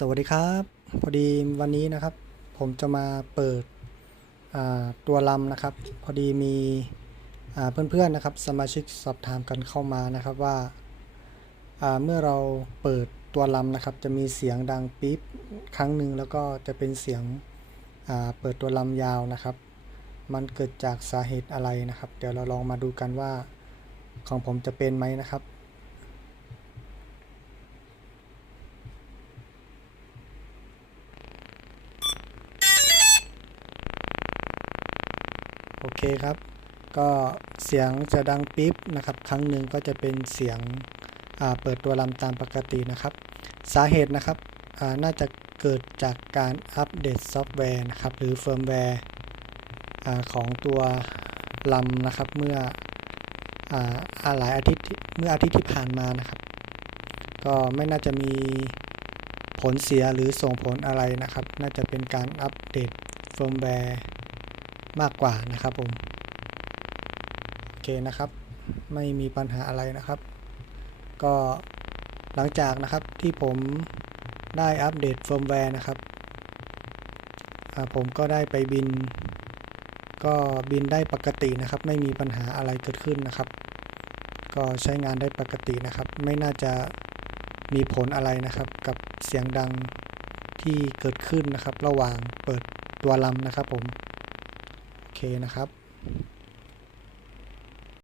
สวัสดีครับ พอดีวันนี้นะครับ ผมจะมาเปิดตัวลำนะครับ พอดีมีเพื่อนๆนะครับ สมาชิกสอบถามกันเข้ามานะครับว่าเมื่อเราเปิดตัวลำนะครับ จะมีเสียงดังปี๊บครั้งหนึ่งแล้วก็จะเป็นเสียงเปิดตัวลำยาวนะครับ มันเกิดจากสาเหตุอะไรนะครับ เดี๋ยวเราลองมาดูกันว่าของผมจะเป็นไหมนะครับ โอเคครับ ก็เสียงจะดังปิ๊บนะครับ ครั้งหนึ่งก็จะเป็นเสียงเปิดตัวลำตามปกตินะครับ สาเหตุนะครับน่าจะเกิดจากการอัปเดตซอฟต์แวร์นะครับ หรือเฟิร์มแวร์ของตัวลำนะครับเมื่อออหลายอาทิตย์เมื่ออาทิตย์ที่ผ่านมานะครับ ก็ไม่น่าจะมีผลเสียหรือส่งผลอะไรนะครับ น่าจะเป็นการอัปเดตเฟิร์มแวร์ มากกว่านะครับผม โอเคนะครับ ไม่มีปัญหาอะไรนะครับ ก็หลังจากนะครับที่ผมได้อัปเดตเฟิร์มแวร์นะครับผมก็ได้ไปบิน ก็บินได้ปกตินะครับ ไม่มีปัญหาอะไรเกิดขึ้นนะครับ ก็ใช้งานได้ปกตินะครับ ไม่น่าจะมีผลอะไรนะครับ กับเสียงดังที่เกิดขึ้นนะครับ ระหว่างเปิดตัวลำนะครับผม เคนะครับ